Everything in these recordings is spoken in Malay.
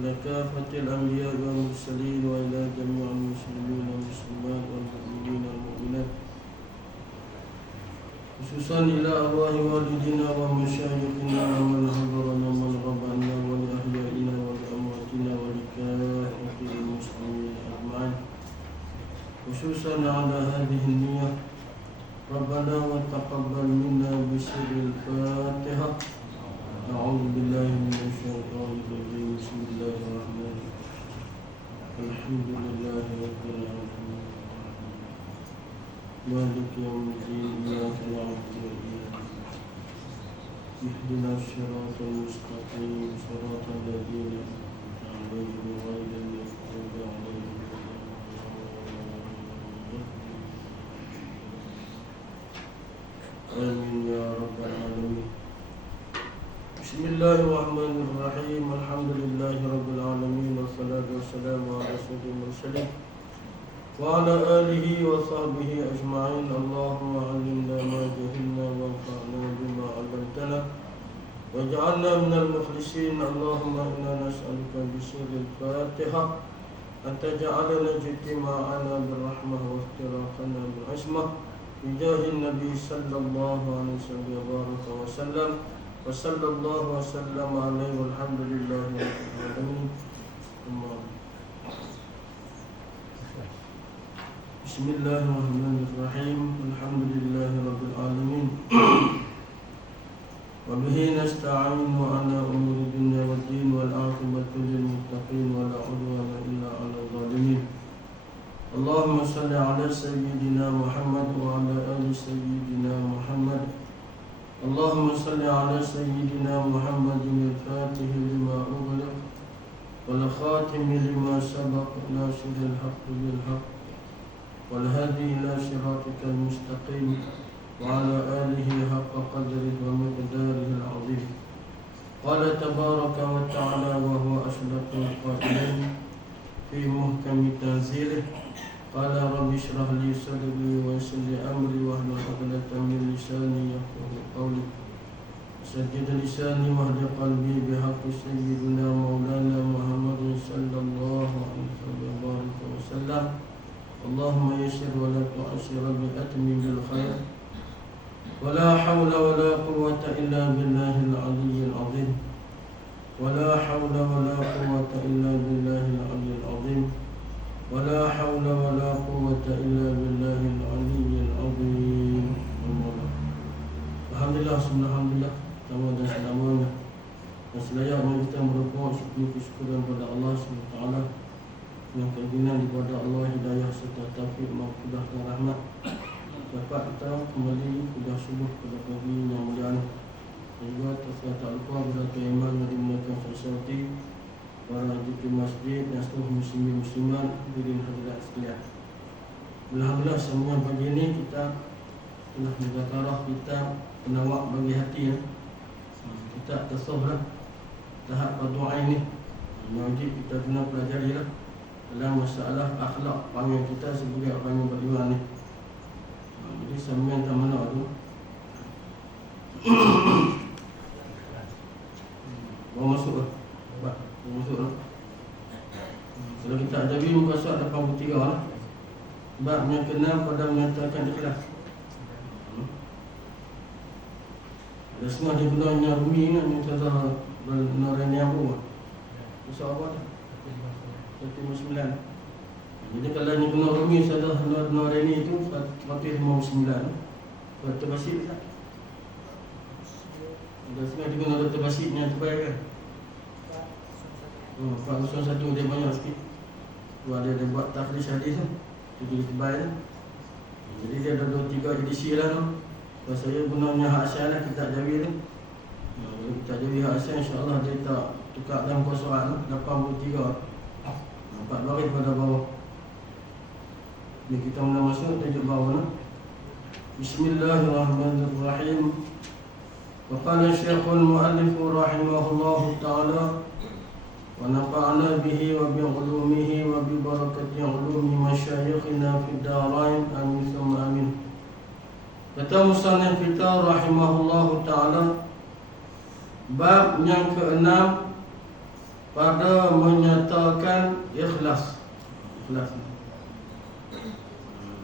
إلى كافة الأنبياء والمرسلين وإلى جميع المسلمين والمسلمات والمؤمنين والمؤمنات، خصوصا إلى أرواح والدينا ومشايخنا ومن حضرنا ومن غاب عنا ولأحيائنا ولأمواتنا ولكافة المسلمين أجمعين، خصوصا على هذه النية. ربنا وتقبل منا بسر الفاتحة. أعوذ بالله من الشيطان الرجيم. بسم الله الرحمن الرحيم. الحمد لله رب العالمين مالك يوم الدين. إياك نعبد وإياك نستعين. اهدنا الصراط المستقيم صراط الذين أنعمت عليهم غير المغضوب عليهم ولا الضالين. آمين يا رب العالمين. بسم الله الرحمن الرحيم. الحمد لله رب العالمين والصلاة والسلام على سيد المرسلين وعلى آله وصحبه أجمعين. اللهم علمنا ما جهلنا وانفعنا بما علمتنا واجعلنا من المخلصين. اللهم إنا نسألك بسر الفاتحة أن تجعلنا اجتماعنا بالرحمة وافتراقنا بالعصمة بجاه النبي صلى الله عليه وسلم وبارك وسلم وصلى الله وسلم عليه والحمد لله رب العالمين. بسم الله الرحمن الرحيم. الحمد لله رب العالمين وبه نستعين على أمور الدنيا والدين والعاقبة للمتقين ولا عدوان إلا على الظالمين. اللهم صل على سيدنا محمد وعلى آل سيدنا محمد. اللهم صل على سيدنا محمد الفاتح لما أغلق والخاتم لما سبق ناصر الحق بالحق والهادي إلى صراطك المستقيم وعلى آله حق قدره ومقداره العظيم. قال تبارك وتعالى وهو أصدق القائلين في محكم تنزيله. قال رب اشرح لي صدري ويسر لي أمري واحلل عقدة من لساني يفقهوا قولي. سدد لساني واهد قلبي بحق سيدنا مولانا محمد صلى الله عليه وسلم. اللهم يسر ولا تعسر بأتمم بالخير ولا حول ولا قوة إلا بالله العلي العظيم. ولا حول ولا قوة إلا بالله العلي العظيم. ولا حول ولا قوة إلا بالله العلي العظيم. Alhamdulillah, alhamdulillah. Tamu dan selamanya dan selayaknya kita berdoa syukur kepada Allah SWT dengan keinginan kepada Allah hidayah serta taufik maghfirah dan rahmat dapat kita kembali pada subuh pada pagi yang mulia ini. Juga tak lupa kepada iman yang dimuliakan Faisal para jemaah masjid dan seluruh muslimin muslimat hadirin hadirat sekalian. Alhamdulillah, semua pagi ini kita telah menzakarah kitab penawak bagi hati ya. Kita tasawuf tahap doa ini wajib kita kena pelajari lah dalam masalah akhlak panggil kita sebagai orang yang beriman ni. Jadi semua yang tak mana tu bawa masuk lah. Bawa masuk lah. Kalau kita ajabi muka surat 83 lah. Bab yang kena pada menyatakan ikhlas. Ada semua dia gunanya Rumi ni Mintadah Nurani Abu Masa apa dah? 59. Jadi kalau ni guna Rumi Sadah Nurani itu 159. Dr. Basit tak? Ada semua dia guna Dr. Basit yang terbaik kan? 401 dia banyak sikit. Dia buat takhlis hadis tu jadi terbaik lah. Jadi dia ada 2-3 edisi lah tu. Kalau saya gunanya hak asal lah kitab Jawi tu. Kalau kitab Jawi hak asal insyaAllah dia tak tukar dalam kosoran 83. 4 baris pada bawah. Ni kita mula masuk tajuk bawah lah. Bismillahirrahmanirrahim. Wa qala syekhul muallif rahimahullahu ta'ala wa nafa'ana bihi wa bi ulumihi wa bi barakati ulumi masyayikhina fid darain amin thumma amin. Kata musannif kita rahimahullahu ta'ala, bab yang ke-6 pada menyatakan ikhlas. Ikhlas.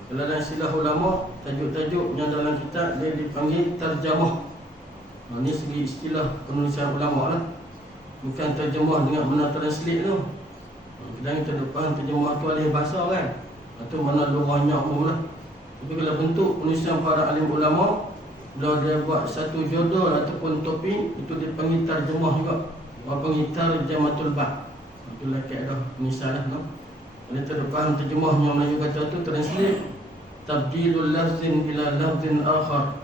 Kalau dalam istilah ulama, tajuk-tajuk yang dalam kitab dia dipanggil terjemah. Ini segi istilah penulisan ulama lah. Bukan terjemah dengan mana translate tu. Kadang kita depan terjemah tu alih bahasa kan, atau mana lughahnya umum lah. Tapi kalau bentuk penulisan para alim ulama, kalau dia buat satu judul ataupun topik, itu dipanggil terjemah juga. Orang panggil tarjamatul bab. Itulah kaedah penulisan lah no? Kalau kita faham terjemahnya Melayu kata tu translate, tabdilul lafzin ila lafzin akhar.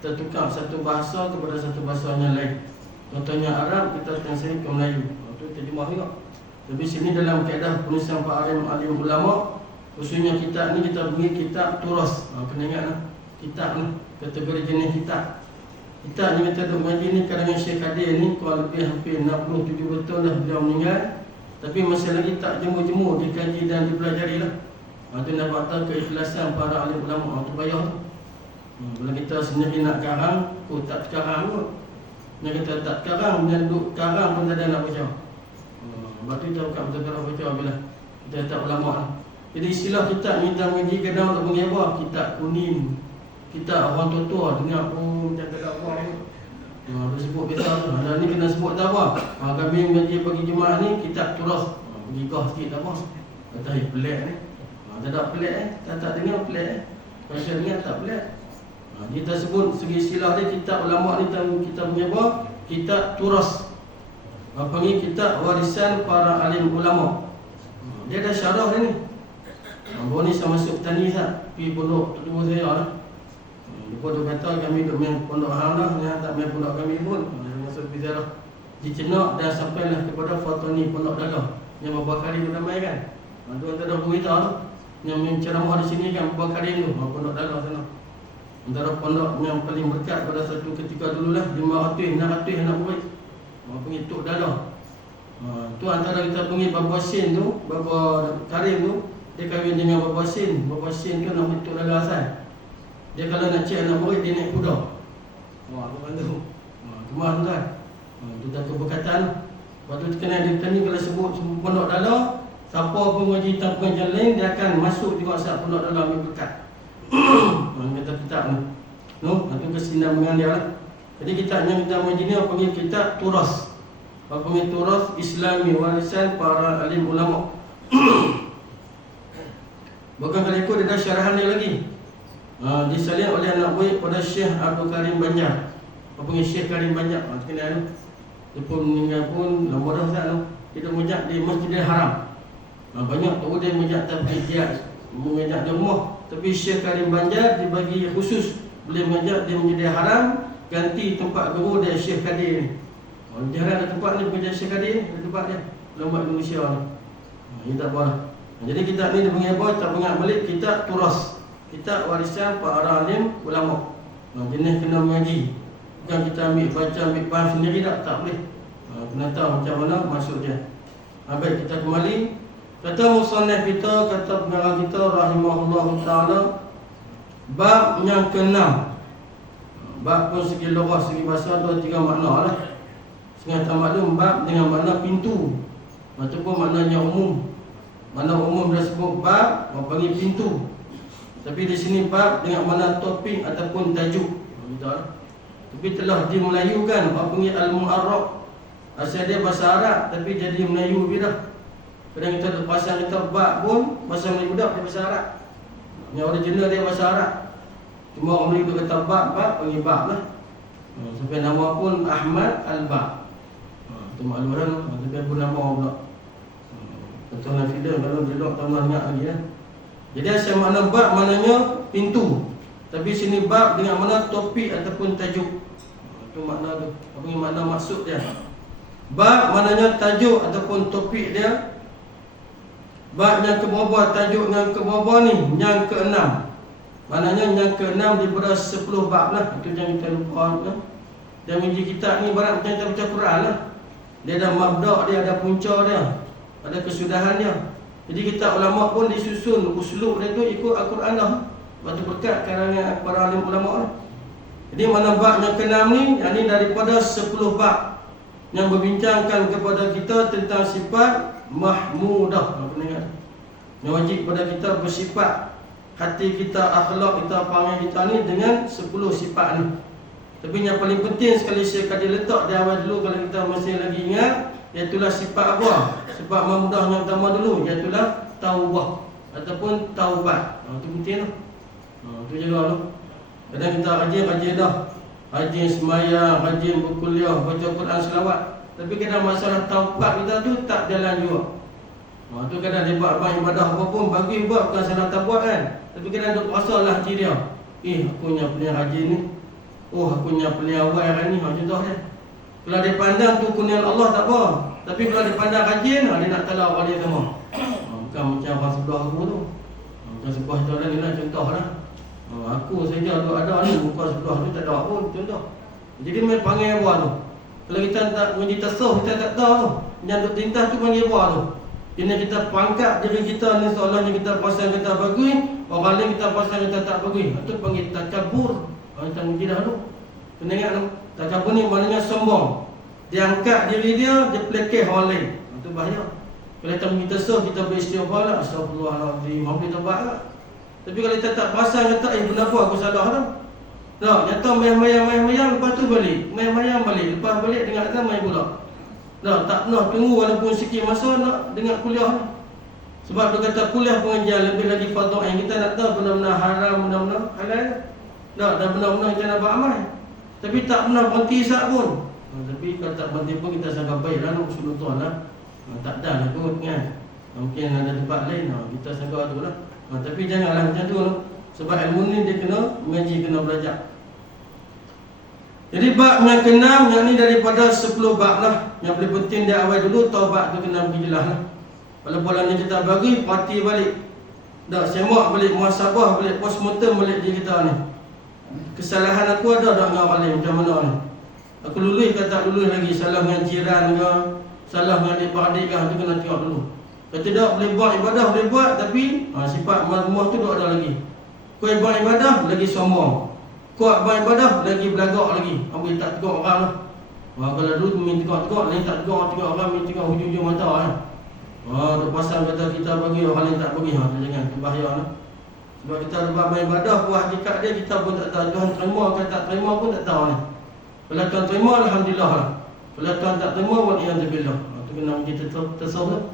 Kita tukar satu bahasa kepada satu bahasa yang lain. Contohnya Arab, kita translate ke Melayu. Itu terjemah juga. Tapi sini dalam kaedah penulisan para alim ulama, khususnya kitab ni kita beri kitab turas. Kena ingat lah, kitab ni kategori jenis kitab. Kitab ni kita duk mengaji ni kalangan Syekh Kadir ni kurang lebih hampir 67 tahun dah beliau meninggal. Tapi masih lagi tak jemur-jemur dikaji dan dipelajari lah. Itu nak kata keikhlasan para alim ulama. Itu payah tu. Kalau kita sendiri nak karang, tak karang kot. Yang kita tak karang, yang duduk karang pun tak ada nak baca. Sebab tu kita bukan betul-betul baca bila kita tak ulama lah. Jadi istilah kitab ni kita mengaji kadang untuk panggil apa? Kitab kuning, kitab orang tua-tua dengar pun macam tak ada apa ni. Dia sebut kita tu. Ada ni kena sebut tak apa. Kami mengaji pagi Jumaat ni kitab turas. Gigah sikit tak apa. Kata pelik ni. Tak ada pelik tak dengar pelik Pasal dengar tak pelik. Kita sebut segi istilah dia kitab ulama ni kita punya apa? Kitab turas. Panggil kitab warisan para alim ulama. Dia ada syarah dia ni. Baru ni saya masuk tani sah. Pergi pondok kedua saya lah. Lepas tu kata kami duduk main pondok hang lah. Yang tak main pondok kami pun. Masuk pergi ziarah. Dicenak dan sampailah kepada Fatani pondok dalam. Yang beberapa kali tu ramai kan. Tu antara berita tu. Yang menceramah di sini kan beberapa kali tu. Pondok dalam sana. Antara pondok yang paling berkat pada satu ketika dululah 500, 600 anak murid. Panggil Tok Dalah. Tu antara kita panggil Baba Sin tu, Baba Karim tu, dia kahwin dengan Baba Sin. Baba Sin tu nama Tok Dalah asal. Dia kalau nak cek anak murid dia naik kuda. Aku bantu. Kemah tu kan. Tu dah keberkatan. Lepas tu kena dia ni kalau sebut pondok Dalah, siapa pun mengaji tanpa pengajian lain dia akan masuk juga saat pondok Dalah ambil berkat. Kata kitab ni. Itu kesinambungan dia lah. Jadi kitab yang kita mengaji ni panggil kitab turas. Panggil turas Islami warisan para alim ulama. Bukan kali ikut dia ada syarahan dia lagi. Disalin oleh anak buah pada Syekh Abdul Karim Banjar. Panggil Syekh Karim Banjar. Kenal tu. Dia pun meninggal pun lama dah Ustaz tu. Dia menjak di Masjidil Haram. Banyak tu dia menjak tabligh, mengajak di rumah. Tapi Syekh Karim Banjar dibagi khusus boleh mengajak dia Masjidil Haram, ganti tempat guru dia Syekh Kadir ni. Jarang ada tempat ni mengajar Syekh Kadir, ada tempat dia ulama Indonesia ni. Ini tak apa lah. Jadi kitab ni dia panggil apa? Tak ingat balik kitab turas. Kitab warisan para alim ulama. Jenis kena mengaji. Bukan kita ambil baca, ambil faham sendiri tak boleh. Kena tahu macam mana maksud dia. Baik, kita kembali. Kata musannaf kita, kata pengarang kita rahimahullah ta'ala, bab yang ke-6. Bab pun segi lughah, segi bahasa ada 3 makna lah. Sengaja maklum bab dengan makna pintu ataupun maknanya umum. Makna umum dah sebut bab, orang panggil pintu. Tapi di sini bab dengan makna topik ataupun tajuk. Tapi telah dimelayukan, orang panggil al-mu'arrab. Asal dia bahasa Arab tapi jadi Melayu bila. Kadang kita pasang kita bab pun bahasa Melayu dah dia bahasa Arab. Yang original dia bahasa Arab. Cuma orang Melayu kata bab panggil bab lah. Sampai nama pun Ahmad Al-Bab. Itu makluran, tapi pun nama orang pula. Contohnya filem kalau dia tak tahu ingat lagi lah. Jadi asal makna bab maknanya pintu. Tapi sini bab dengan makna topik ataupun tajuk. Itu makna tu. Apa ni makna maksud dia? Bab maknanya tajuk ataupun topik dia. Bab yang ke-berapa, tajuk yang ke-berapa ni? Yang ke-6. Maknanya yang ke-6 daripada 10 bab lah. Itu yang kita lupa lah. Dan mengaji kitab ni barang macam kita baca Quran lah. Dia ada mabda' dia, ada punca dia, ada kesudahan dia. Jadi kitab ulama pun disusun uslub dia tu ikut Al-Quran lah. Lepas tu berkat karangan para alim ulama lah. Jadi mana bab yang ke-6 ni, yang ni daripada 10 bab. yang berbincangkan kepada kita tentang sifat mahmudah. Apa ingat? Yang wajib pada kita bersifat hati kita, akhlak kita, perangai kita ni dengan 10 sifat ni. Tapi yang paling penting sekali saya kata letak di awal dulu kalau kita masih lagi ingat, iaitulah sifat apa? Sifat mahmudah yang pertama dulu, iaitulah taubah ataupun taubat. Itu penting tu. Itu juga tu. Kadang kita rajin dah, rajin semayang, rajin berkuliah, baca Quran, selawat, tapi kadang masalah taubat kita tu tak jalan juga. Tu kadang dia buat ibadah apa pun bagi buat, bukan salah tak buat kan, tapi kadang duk rasalah hati dia, aku yang paling rajin ni, aku yang paling awal hari ni. Contoh dia, kalau dia pandang tu kurniaan Allah tak apa, tapi kalau dia pandang rajin, dia nak talau orang dia semua. Bukan macam orang sebelah aku tu, bukan sebelah tu lah, ni lah contoh lah. Aku saja ada ni, bukan sebelah tu tak ada pun, contoh. Jadi main panggil buah tu. Kalau kita tak menjadi tasawuf, kita tak tahu tu, yang duk tintas tu panggil buah tu. Ini kita pangkat diri kita ni seolahnya kita pasal kita bagus, orang lain kita pasal kita tak bagus. Itu panggil takabur. Macam mungkin dah tu. Kena ingat tu. Takabur ni maknanya sombong. Dia angkat diri dia, dia pelekeh orang lain. Itu bahaya. Kalau kita menjadi tasawuf, kita beristighfar lah, astagfirullahaladzim, hampir tobat lah. Tapi kalau kita tak perasan kata, kenapa aku salah tu? Tak, nyata mayang-mayang, lepas tu balik. Mayang-mayang balik, lepas balik dengar kata main pula. Tak pernah tunggu walaupun sikit masa nak dengar kuliah ni. Sebab dia kata kuliah pengajian lebih lagi fardu ain. Kita nak tahu benar-benar haram, benar-benar halal. Dan benar-benar kita nak beramal. Tapi tak pernah berhenti sat pun. Tapi kalau tak berhenti pun kita sangka baik lah, nak usul Tuhan lah. Tak ada lah kot kan. Mungkin ada tempat lain, kita sangka tu lah. Tapi janganlah macam tu lah. Sebab ilmu ni dia kena mengaji, kena belajar. Jadi bab yang ke-6, yang ni daripada 10 bab lah. Yang paling penting dia awal dulu, taubat tu kena pergi jelas lah. Walaupun ni kita bagi, parti balik. Semak balik, muhasabah balik, postmortem balik diri kita ni. Kesalahan aku ada tak dengan orang lain, macam mana ni? Aku lulus ke tak lulus lagi, salah dengan jiran ke, salah dengan adik-beradik ke, tu kena tengok dulu. Kalau tidak boleh buat ibadah, boleh buat, tapi sifat rumah tu tak ada lagi. Kau buat ibadah, lagi sombong. Kuat buat ibadah, lagi belagak lagi. Ambil tak tengok orang lah. Kalau dulu minta tengok-tengok, lain tak tengok orang, minta tengok hujung-hujung mata lah. Dia pasal kata kita bagi, orang lain tak bagi. Jangan, itu bahaya lah. Sebab kita buat ibadah, buat hakikat dia, kita pun tak tahu. Tuhan terima ke tak terima pun tak tahu ni. Kalau Tuhan terima, Alhamdulillah lah. Kalau Tuhan tak terima, wal'iyadzubillah. Itu kena kita tersawah lah.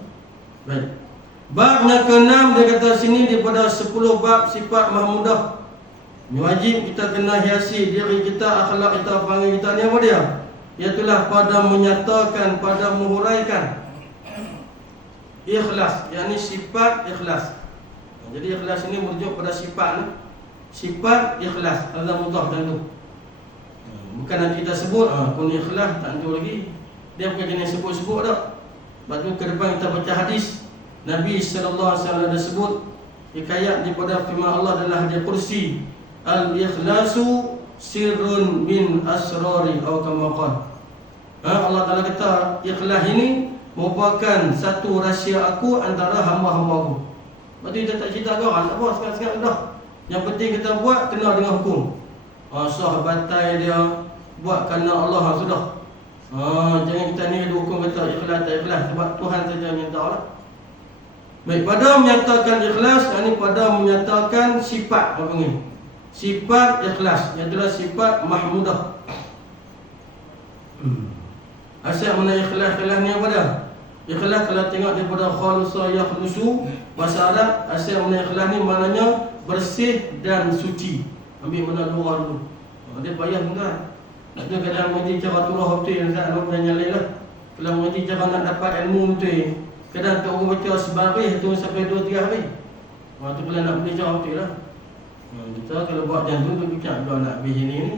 Baik. Bab yang ke-6 dia kata sini daripada 10 bab sifat mahmudah. Ini wajib kita kena hiasi diri kita, akhlak kita, perangai kita ni apa dia? Iaitulah pada menyatakan, pada menghuraikan ikhlas, yakni sifat ikhlas. Jadi ikhlas ini merujuk pada sifat ni. Sifat ikhlas, Allah mudah dan tu. Bukan nanti kita sebut, kun ikhlas tak tentu lagi. Dia bukan jenis sebut-sebut tak. Lepas tu ke depan kita baca hadis Nabi SAW ada sebut hikayat daripada firman Allah adalah hadis kursi, al-ikhlasu sirrun min asrari atau kama qala. Allah Taala kata ikhlas ini merupakan satu rahsia aku antara hamba-hamba aku. Lepas tu kita tak cerita ke orang, tak apa, sekarang-sekarang dah. Yang penting kita buat kena dengan hukum. Sahabatai dia buat kerana Allah sudah. Jangan kita ni ada hukum kata ikhlas tak ikhlas, sebab Tuhan saja yang tahu lah. Baik, pada menyatakan ikhlas, ini pada menyatakan sifat apa ni? Sifat ikhlas, iaitu sifat mahmudah. Asal mana ikhlas ni apa dah? Ikhlas kalau tengok daripada khalusa yakhlusu, bahasa Arab asal mana ikhlas ni maknanya bersih dan suci. Ambil mana luar dulu. Dia payah bukan? Nak kadang mengaji cara turah betul yang saya nak tanya lain lah. Kalau mengaji cara nak dapat ilmu betul, kadang tak orang baca sebarih tu sampai 2-3 hari. Tu kalau nak beli cara betul lah. Kita kalau buat jantung tu kita kalau nak habis ini ni.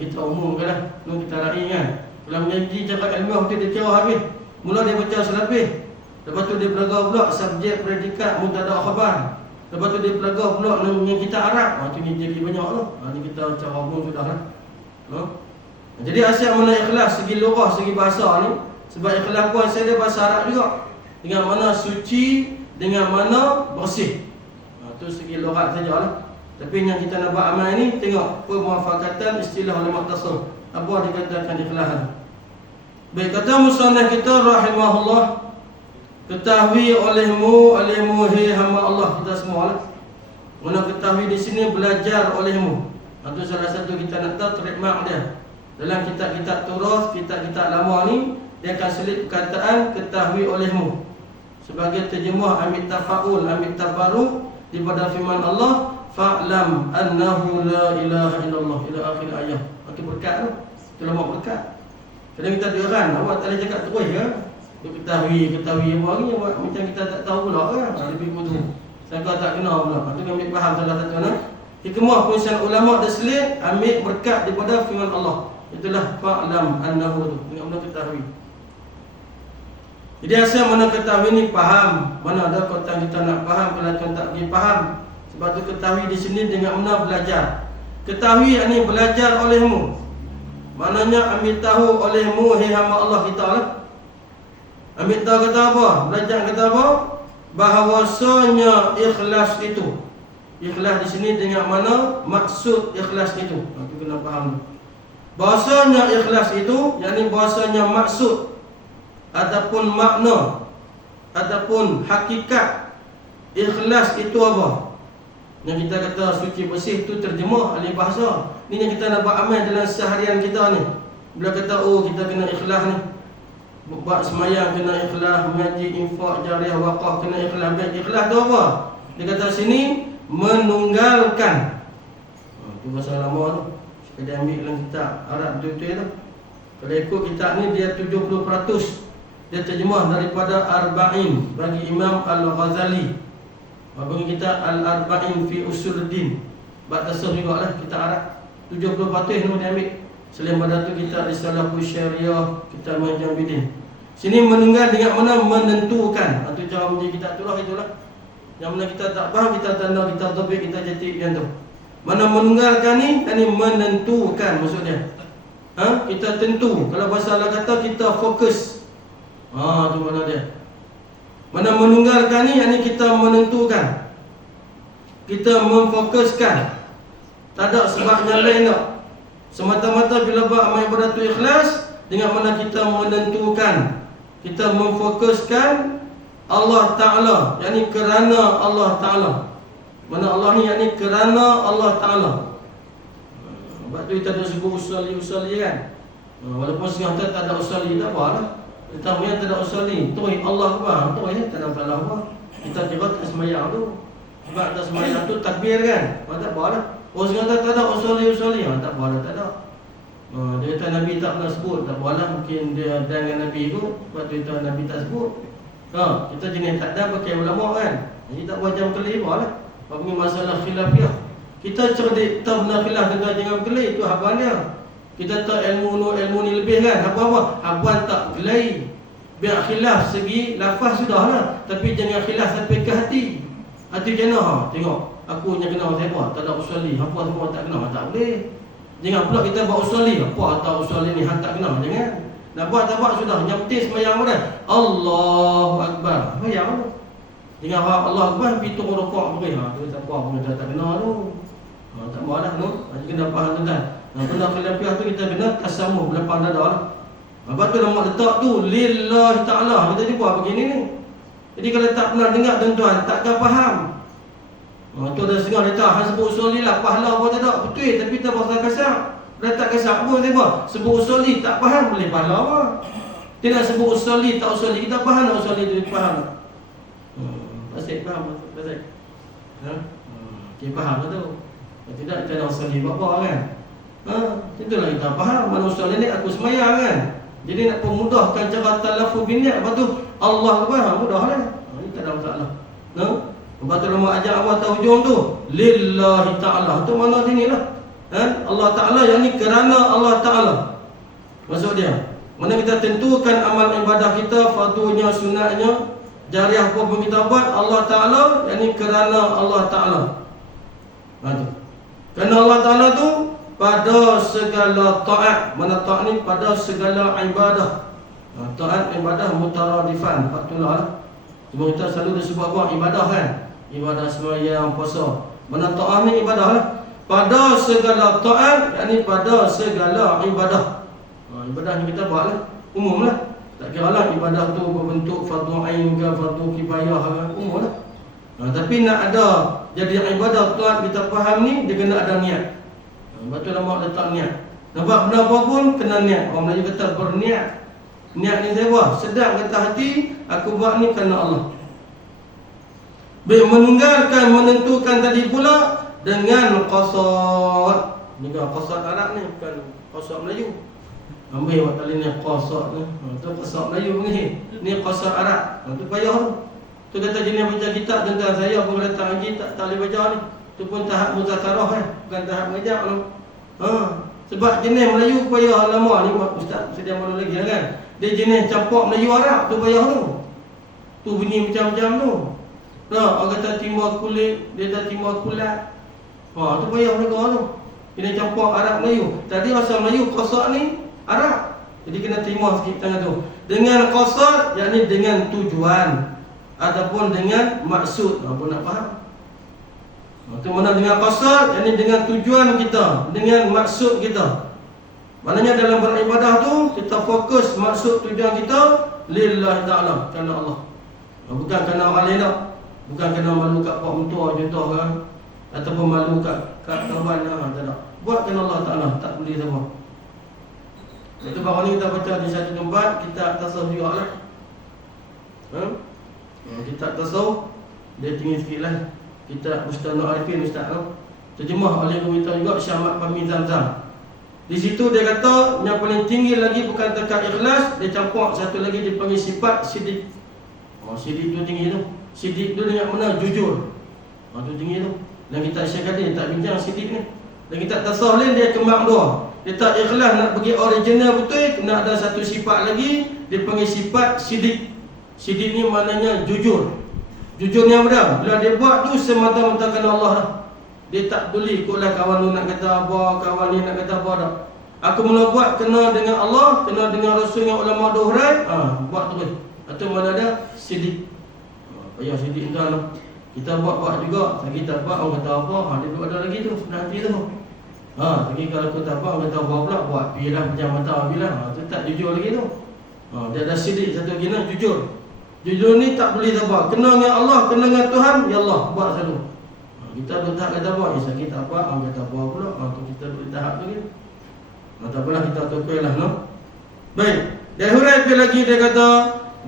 Kita umumkan lah. Kita raih kan. Kalau mengaji cara ilmu betul dia cara habis. Mula dia baca selebih. Lepas tu dia belajar pula subjek predikat mubtada khabar. Lepas tu dia belajar pula dengan kita Arab. Tu ni jadi banyak tu. Ni kita cara umum sudah lah. Jadi asal mana ikhlas segi lugah, segi bahasa ni, sebab ikhlas pun asal dia bahasa Arab juga. Dengan mana suci, dengan mana bersih. Tu segi lughat sajalah. Tapi yang kita nak buat amal ni, tengok pemuafakatan istilah ulama tasawuf. Apa dikatakan ikhlas? Baik, kata musannaf kita rahimahullah, ketahui olehmu hai hamba Allah kita semua lah. Mana ketahui di sini belajar olehmu. Itu salah satu kita nak tahu trademark dia. Dalam kitab-kitab turas, kitab-kitab lama ni, dia akan selip perkataan ketahui olehmu. Sebagai terjemah ambil tafa'ul, ambil tabaruk daripada firman Allah, fa'lam annahu la ilaha illallah ila akhir ayat. Itu berkat tu. Itu lama berkat. Kadang kita diorang, awak tak boleh cakap terus ke? Dia ketahui apa ni, awak macam kita tak tahu pula kan? Lebih bodoh. Sangka tak kenal pula. Itu kan ambil faham salah satu anak. Hikmah pengusian ulama' dan selit, ambil berkat daripada firman Allah. Itulah fa'lam annahu tu. Ingat mana ketahui. Jadi asal mana ketahui ni faham. Mana ada kata kita nak faham, kalau tuan tak pergi faham. Sebab tu ketahui di sini dengan mana belajar. Ketahui ni belajar olehmu. Maknanya ambil tahu olehmu hai hamba Allah kita lah. Ambil tahu kata apa? Belajar kata apa? Bahawasanya ikhlas itu. Ikhlas di sini dengan mana maksud ikhlas itu. Aku kena faham. Bahasanya ikhlas itu, yakni bahasanya maksud ataupun makna ataupun hakikat ikhlas itu apa? Yang kita kata suci bersih itu terjemah ahli bahasa. Ini yang kita nak buat amal dalam seharian kita ni. Bila kata oh kita kena ikhlas ni, buat semayang kena ikhlas, mengaji infak jariah wakaf kena ikhlas. Ikhlas tu apa? Dia kata sini menunggalkan. Itu bahasa lama tu. Dia ambil dalam kitab Arab betul-betul tu. Kalau ikut kitab ni dia 70%. Dia terjemah daripada Arba'in bagi Imam Al-Ghazali. Bagi kita Al-Arba'in fi Usuluddin. Batasah juga lah kitab Arab. 70% ni dia ambil. Selain pada tu kita Risalah Syariah, kita Majambidin. Sini menunggal dengan mana menentukan. Itu cara menjadi kitab tu lah, itulah. Yang mana kita tak faham, kita tanda, kita topik, kita jetik yang tu. Mana menunggalkan ni, ini menentukan maksudnya. Kita tentu. Kalau bahasa Allah kata kita fokus. Tu mana dia. Mana menunggalkan ni, ini kita menentukan. Kita memfokuskan. Tak ada sebab yang lain tak. Semata-mata bila buat amal ibadat tu ikhlas, dengan mana kita menentukan, kita memfokuskan Allah Ta'ala, yakni kerana Allah Ta'ala. Mana Allah ni yakni kerana Allah Ta'ala. Sebab tu kita ada sebut usali kan. Walaupun setengah tak ada usali, tak apa lah. Kita punya tak ada usali, tuih Allah apa? Tuih tak ada salah apa. Kita kira tak semayang tu. Sebab tak semayang tu takbir kan. Tak apa lah. Oh setengah tak ada usali, tak apa lah, tak ada. Dia kata Nabi tak pernah sebut, tak apa lah. Mungkin dia dengan Nabi tu, sebab tu kita Nabi tak sebut. Kita jenis tak ada pakai ulama kan. Jadi tak wajib kelih apa lah. Bagi masalah khilafiyah, kita cerdik tak benar khilaf tentang jangan kelih, itu habuan dia. Kita tak ilmu ni lebih kan. Habuan tak kelih. Biar khilaf segi lafaz sudah lah, tapi jangan khilaf sampai ke hati. Hati kena tengok aku yang kena siapa, tak ada usali, apa semua tak kena, tak boleh. Jangan pula kita buat usali, apa tak usali ni hang tak kena, jangan. Nak buat tak buat sudah, yang penting sembahyang dah. Allahu Akbar. Sembahyang tu. Jangan Allah Akbar pergi turun rukuk beri. Tu tak apa pun tak kena tu. Tak mau dah tu. Kena faham tuan. Benda khilafiyah tu kita kena tasamuh belakang dada lah. Lepas tu nama letak tu lillahi ta'ala. Kita jumpa begini ni. Jadi kalau tak pernah dengar tuan-tuan, takkan faham. Tu dah setengah letak hang sebut usuli lah, pahala apa tak ada. Betul tapi tak bahasa kasar. Letak kasar apa siapa? Sebut usuli tak faham boleh pahala apa. Tidak sebut usuli tak usuli, kita faham tak usuli tu faham. Pasti faham pasti. Kita faham tu. Tidak kita nak usuli apa kan? Itulah kita faham. Mana usuli ni aku semayang kan. Jadi nak pemudahkan cara talaffuz bin niat, lepas tu Allah faham mudahlah. Ini tak ada masalah. Lepas tu lama ajak awal tahu hujung tu lillahi ta'ala. Tu mana sini lah. Allah Ta'ala yang ni kerana Allah Ta'ala. Maksud dia, mana kita tentukan amal ibadah kita, fardunya, sunatnya, jariah apa pun kita buat, Allah Ta'ala yang ni kerana Allah Ta'ala. Kerana Allah Ta'ala tu pada segala taat. Mana taat ni? Pada segala ibadah. Taat ibadah mutaradifan. Patutlah lah. Cuma kita selalu disebut apa? Ibadah kan. Ibadah sembahyang, puasa. Mana taat ni ibadah lah. Pada segala taat, yakni pada segala ibadah. Ibadah ni kita buat lah. umum lah. Tak kira lah ibadah tu berbentuk fardu ain ke fardu kifayah ke, umum lah. Tapi nak ada jadi ibadah tuan kita faham ni, dia kena ada niat. Betul lama letak niat. Nampak benda apa pun kena niat. Orang Melayu kata berniat. Niat ni sewa, sedang kata hati, aku buat ni kerana Allah. Meninggalkan, menentukan tadi pula dengan qasad. Ni kan qasad Arab ni, bukan qasad Melayu. Ambil buat tali ni qasad ni. Tu qasad Melayu ni. Ni qasad Arab. Tu payah tu. Tu kata jenis baca kitab tentang saya pun datang haji tak boleh baca ni. Tu pun tahap muzakarah bukan tahap ngajak tu. Sebab jenis Melayu payah lama ni ustaz sedia malu lagi kan. Dia jenis campur Melayu Arab tu payah tu. Tu bunyi macam-macam tu. Orang kata timur kulit, dia dah timur kulat. Tu payah mereka tu. Ini campur Arab Melayu. Tadi asal Melayu qasad ni Arab. Jadi kena terima sikit tengah tu. Dengan qasad, yakni dengan tujuan ataupun dengan maksud. Apa nak faham? Itu mana dengan qasad, yakni dengan tujuan kita, dengan maksud kita. Maknanya dalam beribadah tu kita fokus maksud tujuan kita lillahi ta'ala, kerana Allah. Bukan kerana orang lain tak. Bukan kerana malu kat pak mentua contoh kan, ataupun malu kat kawan tak ada. Buat kerana Allah Ta'ala, tak boleh sama. Itu baru ni kita baca di satu tempat, kita tasawuf juga lah. Kitab tasawuf dia tinggi sikit lah. Kitab Bustanul Arifin Ustaz tu, terjemah oleh guru kita juga Syekh Ahmad Fahmi Zamzam. Di situ dia kata yang paling tinggi lagi bukan tekat ikhlas, dia campur satu lagi dipanggil sifat sidik. Sidik tu tinggi tu. Sidik tu dengan mana? Jujur. Tu tinggi tu. Dan kita Syekh Kadir tak bincang sidik ni. Dan kita tasawuf lain dia kembang dua. Dia tak ikhlas nak pergi original betul, nak ada satu sifat lagi dipanggil sifat sidik. Sidik ni maknanya jujur. Jujur ni yang benar. Bila dia buat tu semata-mata kerana Allah lah. Dia tak peduli ikutlah kawan lu nak kata apa, kawan ni nak kata apa dah. Aku mula buat kena dengan Allah, kena dengan Rasul yang ulama dohrai, buat terus. Atau mana ada sidik. Payah sidik entah lah. Kita buat juga. Kita buat orang kata apa, dia duduk ada lagi tu, nanti tu. Lagi kalau aku tak buat, orang kata apa pula, buat pilah macam mata bilang. Tu tak jujur lagi tu. Dia ada sidik satu lagi nak jujur. Jujur ni tak boleh sabar. Kena dengan Allah, kena dengan Tuhan, ya Allah, buat selalu. Kita duduk tak kata apa, sakit apa, orang kata apa pula. Tu kita duduk tahap tu kan. Tak apalah, kita tukar lah no? Baik. Dia hurai lagi, dia kata,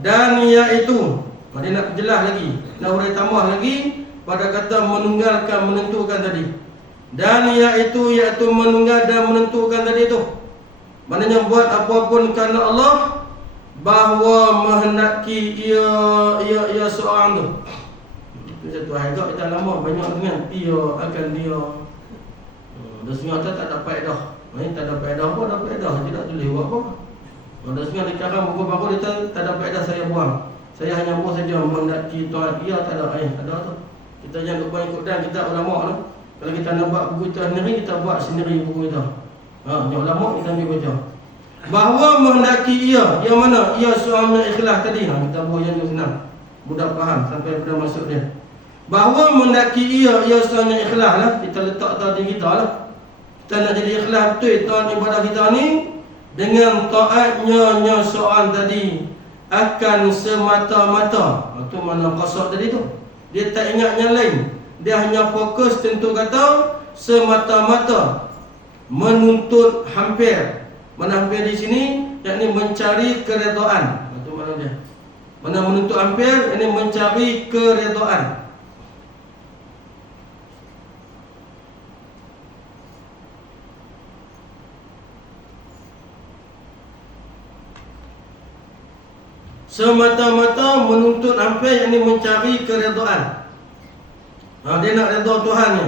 dan iaitu, dia nak jelas lagi, nak hurai tambah lagi pada kata meninggalkan, menentukan tadi. Dan iaitu meninggal dan menentukan tadi tu. Maknanya buat apapun kerana Allah, bahawa menghendaki ia seorang tu. Itu satu ayat kita lama banyak dengan ia akan dia. Dah setengah tak dapat dah. Tak dapat dah apa, dapat dah. Tidak tulis buat apa. Dah setengah di karang buku baru dia tak dapat dah saya buang. Saya hanya buang saja menghendaki Tuhan. Ia tak ada ada tu. Kita jangan lupa ikut dan kita ulama tu. Kalau kita nak buat buku kita sendiri, kita buat sendiri buku kita. Yang ulama kita ambil baca. Bahawa menghendaki ia, yang mana? Ia soal ikhlas tadi. Kita buat yang tu senang. Mudah faham sampai pada maksud dia. Bahawa menghendaki ia soal ikhlas lah. Kita letak tadi kita lah. Kita nak jadi ikhlas betul taat ibadah kita ni dengan taatnya soal tadi akan semata-mata. Itu mana qasad tadi tu. Dia tak ingat yang lain. Dia hanya fokus tentu kata semata-mata menuntut hampir. Mana hampir di sini, yakni mencari keredaan. Itu mana dia? Mana menuntut hampir, yakni mencari keredaan. Semata-mata menuntut hampir, yakni mencari keredaan. Dia nak redha Tuhan ni.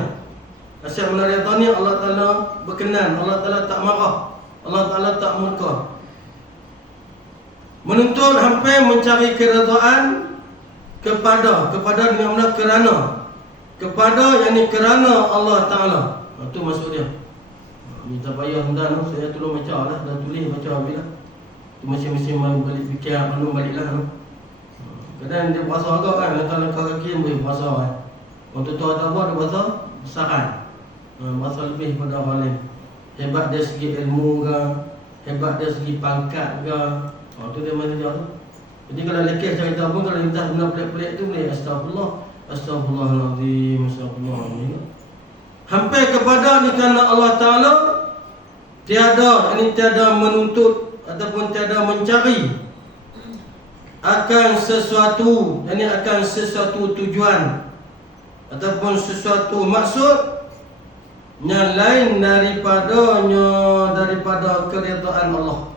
Asyik mana redha ni Allah Ta'ala berkenan, Allah Ta'ala tak marah, Allah Ta'ala tak murka. Menuntut hampir mencari keredaan kepada dengan mana kerana. Kepada yakni kerana Allah Ta'ala. Itu maksud dia. Minta payah hendak saya tolong baca lah. Dah tulis baca habis lah. Itu masing-masing mahu balik fikir, mahu balik lah. Kadang dia puasa agak kan, langkah-langkah kaki boleh puasa kan. Untuk tu ada apa, dia puasa besaran. Puasa lebih pada orang lain. Hebat dari segi ilmu ke, hebat dari segi pangkat ke, Tu dia main saja tu. Jadi kalau lekeh cerita pun, kalau minta benda pelik-pelik tu boleh astagfirullah, astagfirullahalazim, astagfirullahalazim. Hampir kepada ni kerana Allah Ta'ala tiada menuntut ataupun tiada mencari akan sesuatu, akan sesuatu tujuan ataupun sesuatu maksud yang lain daripada keridaan Allah.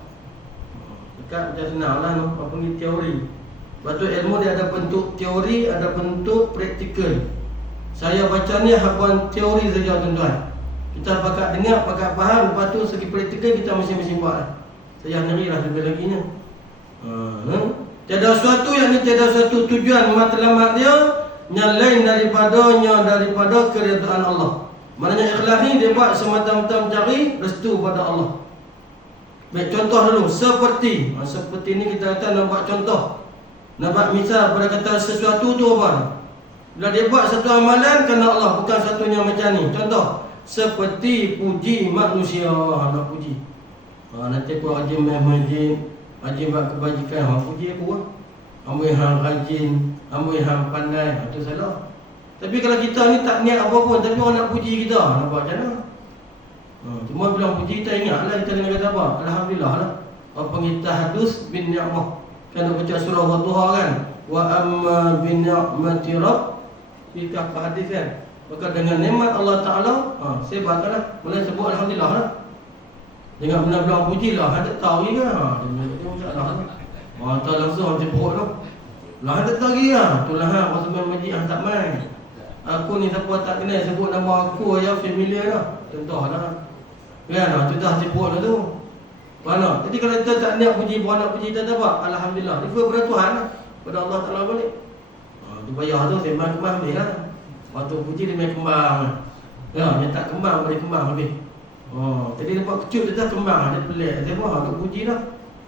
Dekat macam senanglah apa panggil teori. Lepas tu ilmu dia ada bentuk teori, ada bentuk praktikal. Saya baca ni habuan teori saja tuan-tuan. Kita pakat dengar, pakat faham, lepas tu segi praktikal kita masing-masing buat lah. Saya ngerilah lebih lagi ni. Tiada suatu tujuan matlamat dia yang lain daripada keridaan Allah. Maknanya ikhlas ni dia buat semata-mata mencari restu pada Allah. Baik, contoh dulu. Seperti ni kita kata nak buat contoh. Nak buat misal pada kata sesuatu tu apa? Bila dia buat satu amalan kerana Allah, bukan satunya macam ni. Contoh, seperti puji manusia. Nak puji. Nanti aku rajin main-main, rajin buat kebajikan. Puji aku lah. Amboi hang rajin, amboi hang pandai. Itu salah. Tapi kalau kita ni tak niat apa pun, tapi orang nak puji kita, nak buat macam mana? Cuma bilang puji, kita ingatlah kita kena kata apa? Alhamdulillah lah. Apa panggil tahaddus bin ni'mah. Kan nak baca surah Wadduha kan? Wa amma bin ni'mati rabbika fa hadis kan? Maka dengan nikmat Allah Ta'ala, sebatlah. Mula sebut Alhamdulillah lah. Jangan benar bilang puji lah, ada tahu ke? Dia masalah lah. Tak langsung macam perut tu. Lah ada tahu lagi lah. Itulah apa sebab majid tak main. Aku ni siapa tak kenal sebut nama aku ya familiar dah. Contoh lah. Kan? Itu dah hati perut tu. Mana? Jadi kalau kita tak niat puji, bukan nak puji, kita apa? Alhamdulillah. Refer pada Tuhan lah. Pada Allah Ta'ala balik. Itu payah tu, sembang kembang habis lah. Waktu puji dia main kembang. Ya, yang tak kembang boleh kembang habis. Jadi dia buat kecil, dia dah kembang. Dia pelik. Saya buat, nak puji lah.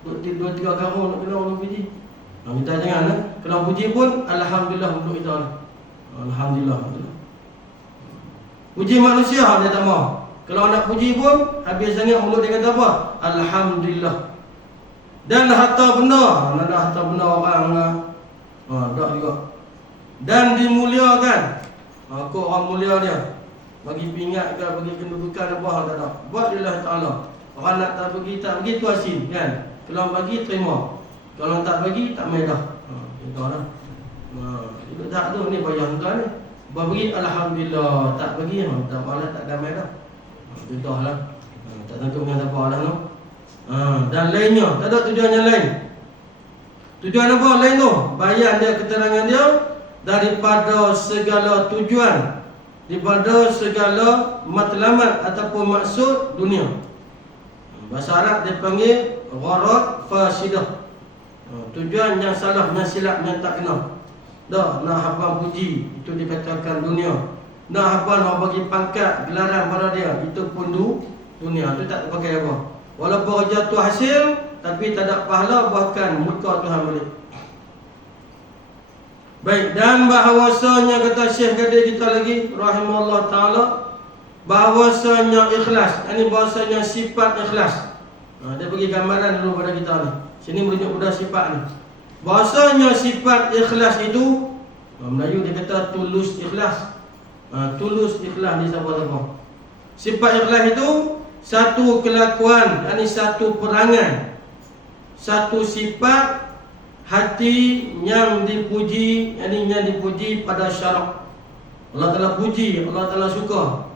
2-3 karung nak kena orang puji. Kita jangan lah. Kalau puji pun, Alhamdulillah untuk kita lah. Alhamdulillah. Puji manusia dia tak mau. Kalau nak puji pun habis sangat mulut dia kata apa? Alhamdulillah. Dan harta benda, ada harta benda orang lah. Tak juga. Dan dimuliakan. Kau orang mulia dia. Bagi pingat ke, bagi kedudukan apa tak ada. Buat Allah Ta'ala. Orang nak tak bagi tu asin kan. Kalau bagi terima. Kalau tak bagi tak mai dah. Itu lah. Itu tak tu ni payah tuan ni. Bagi Alhamdulillah, tak bagi tak malas tak damai dah. Contohlah. Tak tangkap dengan apa lah no. Dan lainnya, tak ada tujuan yang lain. Tujuan apa lain tu? Bayan dia keterangan dia daripada segala tujuan, daripada segala matlamat ataupun maksud dunia. Bahasa Arab dia panggil gharad fasidah. Tujuan yang salah, yang silap, yang tak kena. Dah nak habang puji, itu dikatakan dunia. Nak habang nak bagi pangkat, gelaran pada dia, itu pun dunia. Itu tak terpakai apa. Walaupun jatuh hasil, tapi tak ada pahala, bahkan muka Tuhan balik. Baik, dan bahawasanya kata Syekh Gadir kita lagi rahimahullah ta'ala, bahawasanya ikhlas, ini bahawasanya sifat ikhlas. Dia bagi gambaran dulu pada kita ni. Sini merujuk pada sifat ni. Bahawasanya sifat ikhlas itu, Melayu dia kata tulus ikhlas. Tulus ikhlas ni siapa-siapa. Sifat ikhlas itu satu kelakuan, ini satu perangai, satu sifat hati yang dipuji, ini yang dipuji pada syarak. Allah Ta'ala puji, Allah Ta'ala suka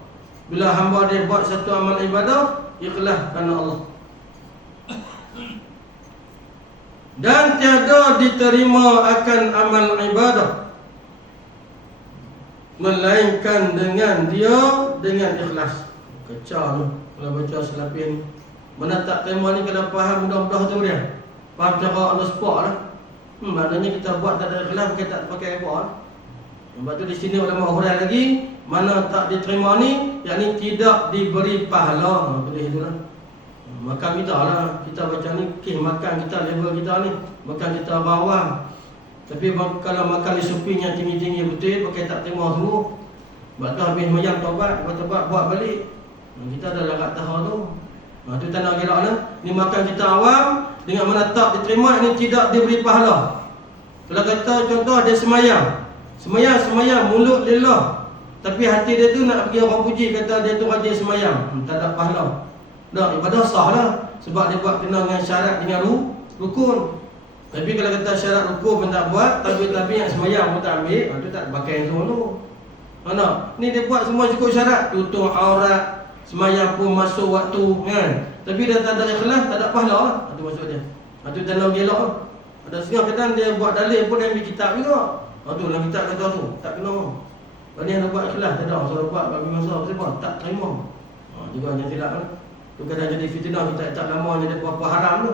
bila hamba dia buat satu amal ibadah ikhlas kerana Allah. Dan tiada diterima akan amal ibadah melainkan dengan dia dengan ikhlas. Kacau tu kalau baca selapin ni. Mana tak terima ni kalau faham mudah-mudah tu dia. Faham cara on the spot lah. Maknanya kita buat tak ada ikhlas, kita tak pakai apa lah. Sebab tu di sini ulama hurai lagi, mana tak diterima ni, yakni tidak diberi pahala. Boleh itulah. Makan kita lah, kita baca ni, makan kita level kita ni, makan kita bawang. Tapi kalau makan di suping yang tinggi-tinggi betul, pakai tak terima semua. Sebab tu habis mayang taubat, buat balik. Kita dah larat tahu tu. Tu tak nak kira lah. Ni makan kita awam, dengan menetap diterima, ini tidak diberi pahala. Kalau kata contoh dia semayang mulut lillah, tapi hati dia tu nak pergi orang puji, kata dia tu rajin semayang, tak ada pahala. Dah, ibadah sah lah, sebab dia buat kena dengan syarat, dengan rukun. Tapi kalau kata syarat rukun pun tak buat, tapi yang semayang pun tak ambil, tu tak pakai yang semua tu. Mana? Ni dia buat semua cukup syarat, tutup aurat, semayang pun masuk waktu kan. Tapi dia tak ada ikhlas, tak ada pahala lah. Itu maksud dia. Itu tanda gelak lah. Ada setengah kadang dia buat dalil pun dia ambil kitab juga. Itu dalam kitab kata tu, tak kena. Kalau dia nak buat ikhlas, tak ada. Suruh buat bagi masa, sebab tak terima. Juga yang silap lah. Tu kadang jadi fitnah, kita tak lama jadi apa haram tu.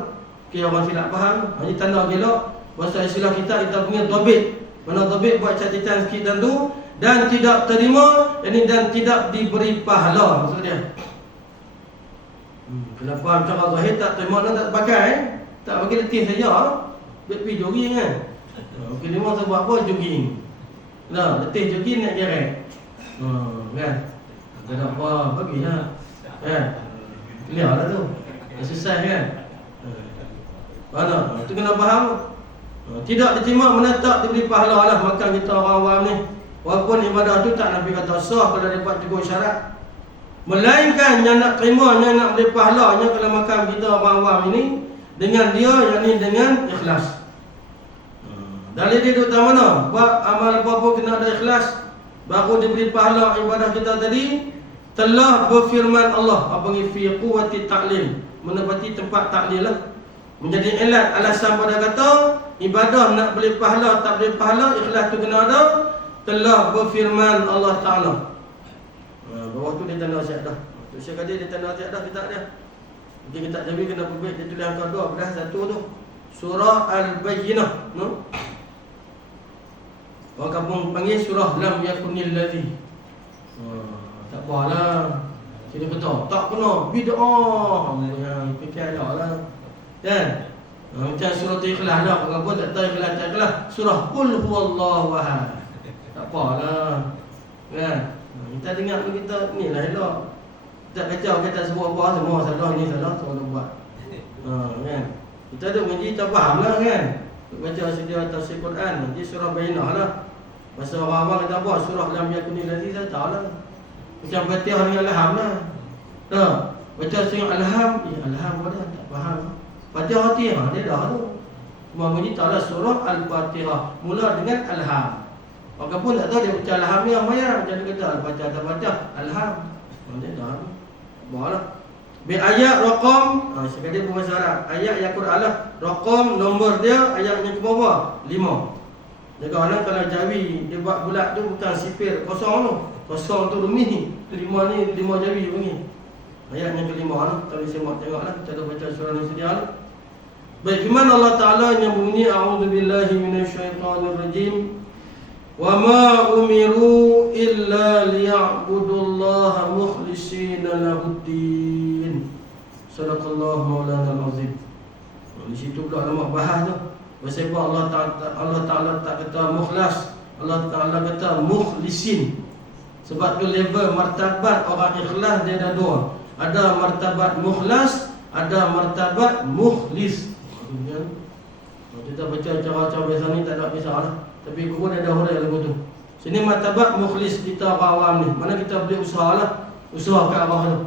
Okay, orang silap faham. Ini tanda gelak. Bahasa istilah kita punya dobit. Mana dobit buat catatan sikit dan tu. Dan tidak terima, dan tidak diberi pahala, maksud dia. Kalau faham cara zahir tak terima dan tak pakai, tak bagi letih saja, pergi jogging kan. Okey, dia mahu buat apa? Jogging. Nah, letih jogging nak gerek. Kan? Tak ada apa, bagilah. Kan? Clear lah tu. Selesai kan? Mana? Itu kena faham. Tidak diterima, mana tak diberi pahala lah makan kita orang awam ni. Walaupun ibadah tu tak Nabi kata sah kalau dia buat cukup syarat. Melainkan yang nak terima, yang nak beri pahalanya kalau makan kita orang awam ini dengan dia, yang ni dengan ikhlas. Dalil dia duduk mana? Buat amal apa-apa kena ada ikhlas, baru diberi pahala ibadah kita tadi. Telah berfirman Allah, apa ni, fi quwwati ta'lim, menepati tempat taklil lah. Menjadi alasan pada kata ibadah nak beri pahala tak beri pahala, ikhlas tu kena ada. Telah berfirman Allah Ta'ala. Bawah tu dia tanda siap dah. Tu Syekh Qadir dia tanda siap dah, kita dia. Mungkin kita jadi kena perbait dia tulis angka 2 belah satu tu. Surah Al-Bayyinah, no? Orang kampung panggil surah Lam Yakunil Ladzi. Tak apalah. Sini betul. Tak kena bid'ah. Yang fikir lah. Kan? Macam surah Ikhlas dah. Orang pun tak tahu ikhlas tak ikhlas. Surah Qul Huwallahu Ahad. Tak apalah. Kan? Kita dengar pun kita ni lah elok. Tak kacau kita sebut apa semua salah, ni salah, semua buat. Kan? Kita ada mengaji tak faham lah kan. Baca sedia tafsir Quran, nanti surah Bayyinah lah. Masa orang awam kata apa? Surah Lam Yakunil Ladzi, saya tahu lah. Macam Fatihah dengan Alham lah. Dah. Baca surah Alham, Alham apa dah? Tak faham. Fatihah dia dah tu. Cuma mengaji tak lah surah Al-Fatihah. Mula dengan Alham. Orang pun tak tahu dia baca Alham ni apa ya. Macam dia kata baca tak baca Alham. Dia dah tu. Bahalah. Bi ayat raqam, sekali pun bahasa Arab. Ayat yang Quran lah. Raqam nombor dia ayatnya ke bawah 5. Jaga orang kalau jawi dia buat bulat tu bukan sifir kosong tu. Kosong tu rumih. 5 ni 5 jawi bunyi. Ayatnya ke-5 lah. Kalau saya mau tengoklah kita dah baca surah ni sedia lah. Baik, firman Allah Taala yang bunyi a'udzubillahi minasyaitonirrajim. Wa ma umiru illa liya'budullaha mukhlishina lahuddin. Sadaqallahu maulana al-azim. Di situ pula nama bahas tu. Sebab Allah Taala tak kata mukhlas, Allah Taala kata mukhlisin. Sebab tu level martabat orang ikhlas dia ada dua. Ada martabat mukhlas, ada martabat mukhlis. Kita baca cara-cara biasa ni tak ada kisah lah. Tapi guru dia dah hurai lagu tu. Sini martabat mukhlis kita awam ni. Mana kita boleh usaha lah. Usaha ke arah tu.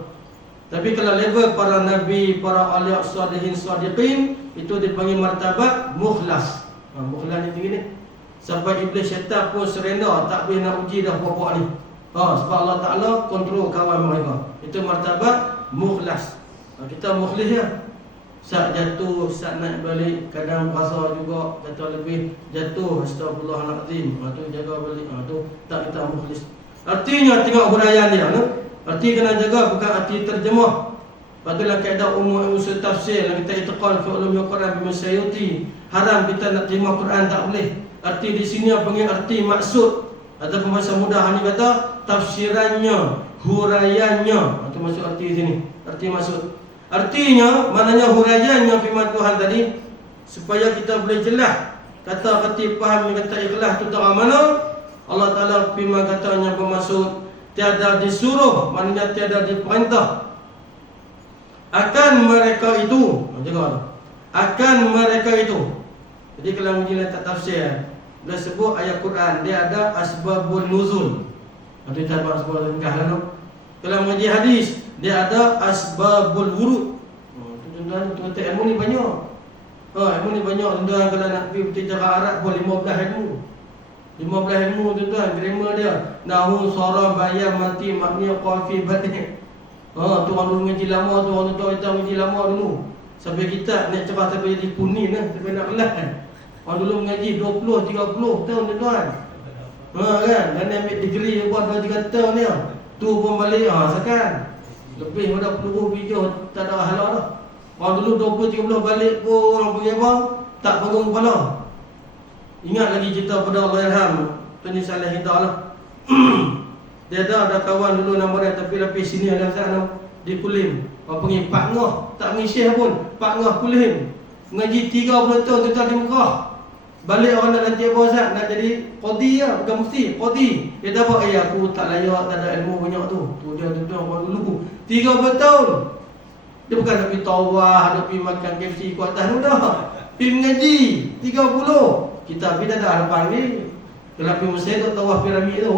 Tapi kalau level para nabi, para awliya salihin sadiqin, itu dipanggil martabat mukhlas. Mukhlas ni tinggi ni. Sampai iblis syaitan pun surrender, tak boleh nak uji dah pokok ni. Sebab Allah Ta'ala kontrol kawan mereka. Itu martabat mukhlas. Kita mukhlis ya. Saat jatuh, saat naik balik, kadang rasa juga kata lebih jatuh, astagfirullahaladzim. Tu jaga balik, tu tak kita mukhlis. Artinya tengok huraian dia, no? Arti kena jaga bukan arti terjemah. Patulah kaedah umum usul tafsir yang kita itiqad fi ulumul Quran bimasyayuti. Haram kita nak terima Quran, tak boleh. Arti di sini panggil arti maksud. Ataupun bahasa mudah ni kata tafsirannya, huraiannya. Itu maksud arti di sini. Arti maksud. Artinya, maknanya huraiannya firman Tuhan tadi supaya kita boleh jelas kata-kata faham kata ikhlas tu tak mana. Allah Ta'ala firman katanya bermaksud tiada disuruh, maknanya tiada diperintah akan mereka itu. akan mereka itu. Jadi kalau menjelaskan tak tafsir, dia sebut ayat Quran, dia ada asbabun nuzul. Ada cabang sebab tengah lah tu. Kalau mengaji hadis, dia ada asbabul wurud. Tuan-tuan, tuan-tuan ilmu ni banyak. Ilmu ni banyak tuan-tuan. Kalau nak pergi bercakap Arab pun 15 ilmu. 15 ilmu tuan-tuan, grammar dia. Nahu, sarah, bayan, mati, makniyah, qafi, badih. Tu orang dulu mengaji lama tu, orang tuan kita mengaji lama dulu. Sampai kita nak cerah sampai jadi kuning lah, sampai nak kelas kan. Orang dulu mengaji 20, 30 tahun tuan-tuan. Kan, dan dia ambil degree buat 2-3 tahun ni. Tu pun balik, sekarang lebih pada peluru hijau, tak ada halau dah. Orang dulu 20-30 balik pun orang pergi apa? Tak pegang kepala. Ingat lagi cerita pada Allahyarham Tuan Saleh Hidayah lah. Dia ada kawan dulu nama dia, tapi lapis sini ada sana di Kulim. Orang panggil Pak Ngah, tak mengisih pun. Pak Ngah Kulim. Mengaji 30 tahun kita di Mekah. Balik orang nak nanti apa Ustaz? Nak jadi qadi lah, bukan mufti, qadi. Dia dapat, aku tak layak, tak ada ilmu banyak tu. Tu dia tuan-tuan orang dulu 30 tahun. Dia bukan nak pergi tawah, nak pergi makan KFC ke atas tu dah. Pergi mengaji 30. Kita pergi dah ada harapan ni. Kalau pergi Mesir tu tawah piramid tu.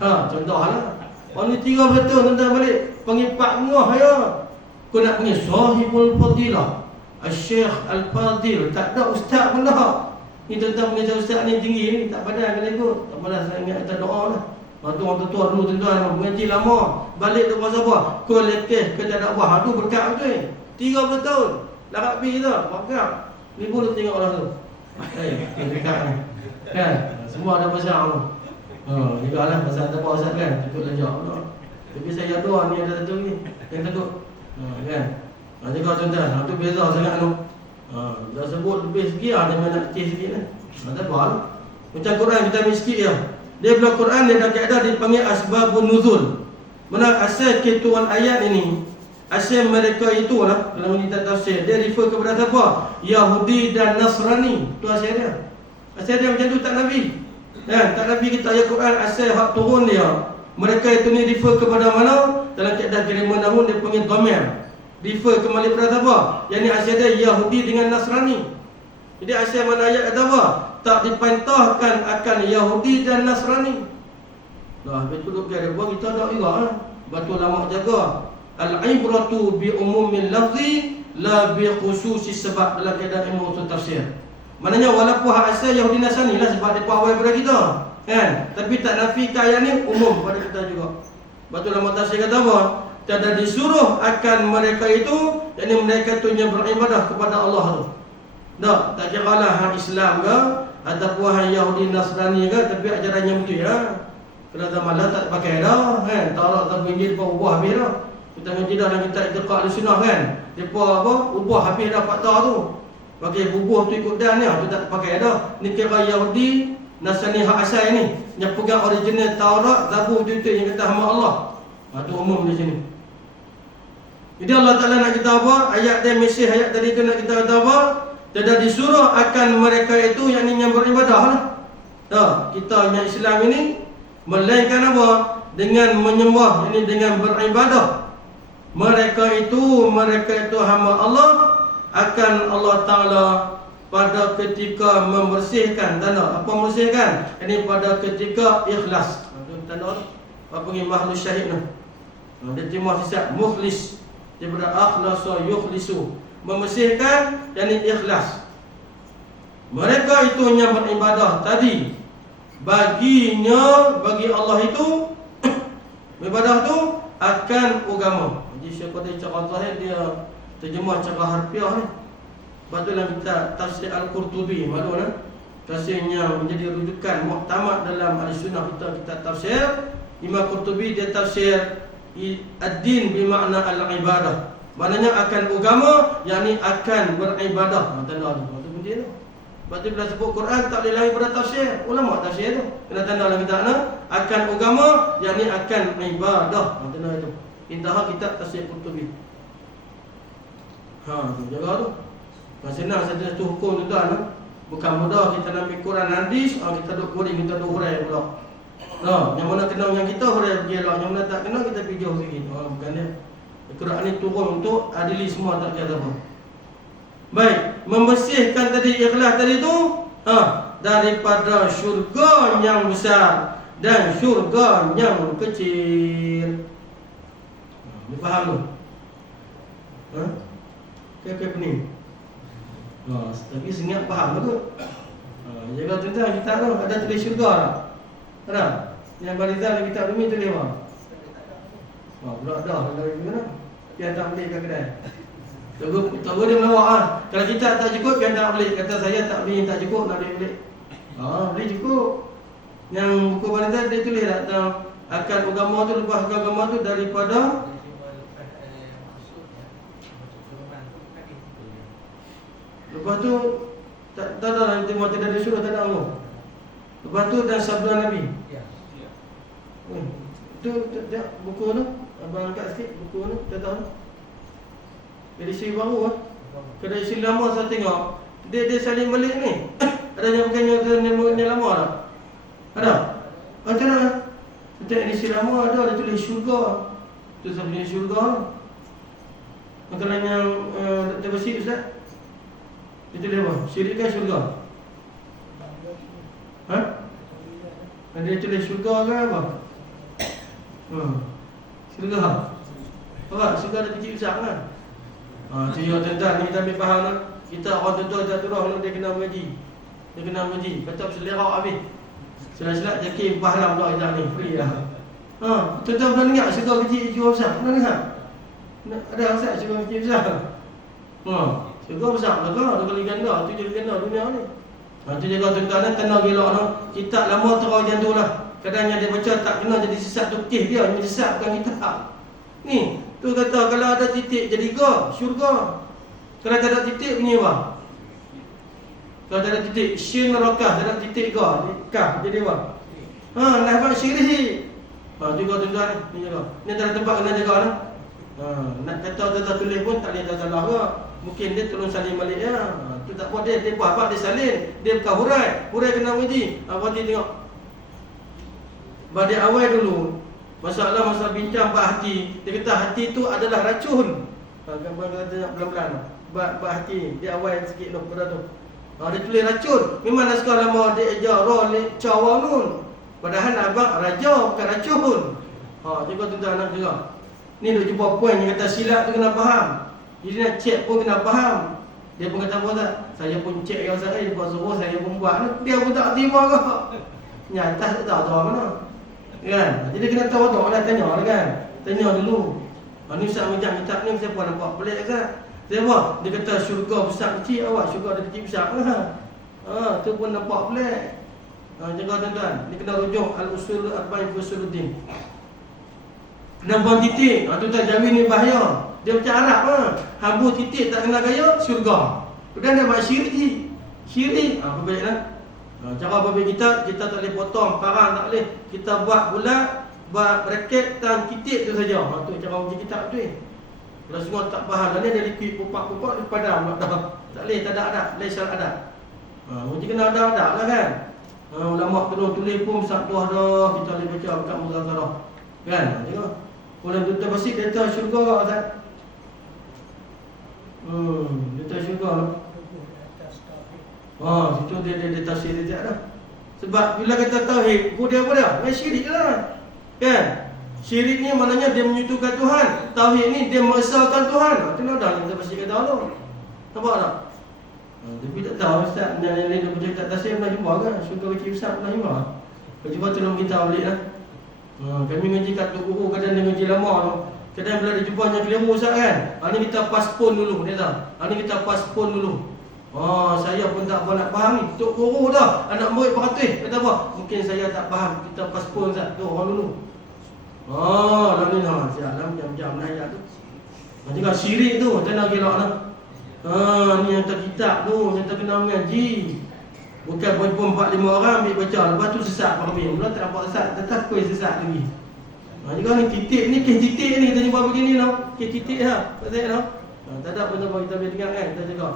Contoh lah. Orang ni 30 tahun tuan-tuan balik. Panggil Pak Ngah ya. Kau nak panggil Sahibul Fadilah, Al-Syekh Al-Fadil. Tak ada ustaz pun dah. Ni tuan-tuan mengajar ustaz ni tinggi ni, tak padan kena ikut. Tak padan, saya ingat kita doa lah. Waktu orang tua dulu tuan-tuan mengaji lama, balik tu pasal apa? Kau letih, kau tak ada buah. Itu berkat betul. 30 tahun. Larat pergi tu, berkat. Ni boleh tengok orang tu. Berkat ni. Kan? Semua ada pasal tu. Juga lah pasal tak apa Ustaz kan. Ikut lejak. Tapi saya doa ni ada satu ni yang takut. Kan? Juga tuan-tuan, itu beza sangat tu. Dah sebut lebih sikit lah, dia nak kecil sikit lah. Tak apa lah. Macam Quran kita ambil sikit je. Dia bila Quran dia dah kaedah dipanggil asbabun nuzul. Mana asal ketuan ayat ini, asal mereka itu lah, kalau kita tafsir, dia refer kepada siapa? Yahudi dan Nasrani. Itu asal dia. Asal dia macam tu tak Nabi. Tak Nabi kita ayat Quran asal hak turun dia. Mereka itu ni refer kepada mana? Dalam kaedah grammar nahwu dia panggil dhamir. Refer kembali kepada siapa? Yang ni asal dia Yahudi dengan Nasrani. Jadi asal mana ayat kata apa? Tak dipantahkan akan Yahudi dan Nasrani. Betul duduk dia buat kita tak juga lah. Betul lama jaga. Al-ibratu bi umumil lafzi la bi khususi sebab dalam kaedah ilmu usul tafsir. Maknanya walaupun hak asal Yahudi Nasrani lah sebab dia pawai pada kita. Kan? Tapi tak nafikan ayat ni umum pada kita juga. Betul lama tafsir kata apa? Tidak disuruh akan mereka itu, yakni mereka itu yang beribadah kepada Allah tu. Tak kira lah hak Islam ke ataupun hak Yahudi Nasrani ke, tapi ajarannya begitu ya. Kalau zaman dah tak pakai dah kan. Taurat atau Injil pun ubah habis dah. Kita ngaji dah dalam kitab Iqtiqad al-Sunnah kan. Depa apa? Ubah habis dah fakta tu. Pakai bubuh tu ikut dan ni, tu tak pakai dah. Ni kira Yahudi Nasrani hak asal ni. Yang pegang original Taurat, Zabur tu yang kata hamba Allah. Tu umum di sini. Jadi Allah Ta'ala nak kita apa? Ayat dia mesej ayat tadi tu nak kita kata apa? Tidak disuruh akan mereka itu yang ini yang beribadah lah. Kita yang Islam ini melainkan apa? Dengan menyembah, ini dengan beribadah. Mereka itu hamba Allah, akan Allah Ta'ala pada ketika membersihkan tanda. Apa membersihkan? Ini pada ketika ikhlas. Tanda apa panggil makhluk syahid tu. Dia terima sifat mukhlis daripada akhlasa yukhlisu, membersihkan dan ikhlas. Mereka itu yang beribadah tadi bagi Allah itu beribadah tu akan agama. Jadi Syekh Qadir cara zahir dia terjemah cara harfiah ni. Betul dalam kitab Tafsir Al-Qurtubi maklumlah. Tafsirnya menjadi rujukan muktamad dalam Al-Sunnah kita tafsir. Imam Qurtubi dia tafsir ad-din bermakna al-ibadah. Maknanya akan agama, yakni akan beribadah. Tanda tu. Itu penting tu. Berarti bila sebut Quran tak boleh lain pada tafsir. Ulama tafsir tu. Kena tanda dalam kitab akan agama, yakni akan ibadah. Tanda itu. Intah kitab Tafsir Qurtubi. Tu jaga tu. Senang saja tu hukum tuan. Bukan mudah kita nak ambil Quran hadis, kita duk goreng, kita duk hurai pula. Yang mana kena yang kita hurai pergi elok, yang mana tak kena kita pergi jauh sikit. Bukan dia. Quran ni turun untuk adili semua, tak kira apa. Baik, membersihkan tadi ikhlas tadi tu daripada syurga yang besar dan syurga yang kecil. Ni faham tu? Kayak pening. Tapi sengat faham tu. Jaga tuan-tuan kita tu ada tulis syurga tak? Ada? Yang Barizal kita demi tulis apa? Pula dah dari mana? Dia tak beli kat kedai. Tahu dia melawak Kalau kita tak cukup dia tak beli. Kata saya tak beli, tak cukup nak beli. Beli cukup. Yang buku Barizal dia tulis tak tentang akal agama tu, lepas agama tu daripada lepas tu tak ada nanti mau tidak disuruh tak ada Allah. Lepas tu dan sabda Nabi. Ya. Tu buku tu abang angkat sikit buku tu tak tahu. Edisi baru Kedai isi lama saya tengok dia salin balik ni. Ada yang bukannya lama tak? Ada? Macam mana? Setiap edisi lama ada tulis syurga. Tu sebenarnya syurga. Makanan yang terbersih Ustaz. Dia tulis apa? Syirik ke syurga? Dia tulis syurga ke apa? Syurga. Apa? Syurga ada kecil besar kan? Tu ya tuan-tuan, ni kita ambil faham lah. Kita orang tuan-tuan tak turun dia kena mengaji. Dia kena mengaji. Kata berselerau habis. Selat-selat jakim pahala pula kita ni. Free lah. Tuan-tuan pernah dengar syurga kecil jiwa besar? Pernah dengar? Ada Ustaz syurga kecil besar? Syurga besar lah kau. 2 kali ganda. 7 kali ganda dunia ni. Tu jaga tuan-tuan kena gelak tu. Kita lama terang macam tu lah. Kadang-kadang dia baca tak kena jadi sesat tu kes dia. Dia sesat bukan kita. Ni. Tu kata kalau ada titik jadi go, syurga. Kalau tak ada titik bunyi apa? Kalau tak ada titik syin neraka, tak ada titik go, kah jadi apa? Nak buat syirik. Juga tuan-tuan ni jaga. Ni ada tempat kena jaga lah. Nak kata tulis pun tak boleh salah ke. Mungkin dia tolong salin balik ya. Tu tak apa dia buat apa dia salin. Dia bukan hurai kena mengaji. Apa dia tengok. Pada awal dulu masalah bincang bab hati. Dia kata hati tu adalah racun. Gambar kata nak pelan-pelan. Bab hati. Dia awal sikit tu pada tu. Dia tulis racun. Memang dah sekolah lama dia ajar roh ni cawanun. Padahal abang raja bukan racun. Juga tuan-tuan nak juga. Ni duk jumpa poin yang kata silap tu kena faham. Jadi nak cek pun kena faham. Dia pun kata apa tak? Saya pun cek yang saya dia buat suruh saya pun buat. Dia pun tak terima ke? Nyata tak tahu mana. Kan? Jadi kena tahu tu lah tanya lah kan. Tanya dulu. Ni Ustaz macam kitab ni siapa nampak pelik Ustaz? Siapa? Dia kata syurga besar kecil awak, syurga ada kecil besar lah. Tu pun nampak pelik. Jaga tuan-tuan. Ni kena rujuk al-usul arba'in usuluddin. Kena buang titik. Tuan-tuan jamin ni bahaya. Dia macam Arab hambur titik tak kena gaya syurga. Kemudian dia buat syirik. Apa baik lah. Cara apabila kita tak boleh potong parang, tak boleh. Kita buat bulat, buat bracket dan titik tu saja. Tu cara uji kitab tu. Kalau semua tak faham, dan ni ada liquid pupak-pupak, dia padam pula dah. Tak boleh, tak ada adab. Laisal adab. Uji kena ada adab lah kan. Ulama tulis pun satu dah. Kita boleh baca kat muzazarah. Kan? Tengok. Kalau tu terbersih, dia tahu syurga Ustaz. Dia tahu syurga. Situ dia tafsir dia dah. Sebab bila kata tauhid, dia apa dia? Main syirik lah. Kan? Syirik ni maknanya dia menyekutukan Tuhan. Tauhid ni dia mengesahkan Tuhan. Itu dah kita pasti kata Allah. Nampak tak? Tapi tak tahu Ustaz, yang lain dia bercakap tafsir pernah jumpa kan? Syurga kecil besar pernah jumpa. Kalau jumpa tolong kita balik lah. Kami ngaji kat Tok Guru, kadang dia ngaji lama tu. Kadang bila dia jumpa yang keliru Ustaz kan? Ni kita paspon dulu, dia tahu. Ni kita paspon dulu. Saya pun tak apa nak faham ni. Tok Guru dah, anak murid beratus. Kata apa? Mungkin saya tak faham. Kita paspon Ustaz. Tu orang dulu. Lalu ni siap lah jam-jam ayat tu. Juga syirik tu, tak nak gelak lah. Ni yang terkitab tu, yang terkena mengaji. Bukan pun 4-5 orang ambil baca. Lepas tu sesat Pak Mula tak nampak sesat, tetap kuih sesat lagi. Juga ni titik ni, kes titik ni kita jumpa begini tau. Kes titik lah, tak saya tau. Tak ada benda kita boleh dengar kan, kita jaga.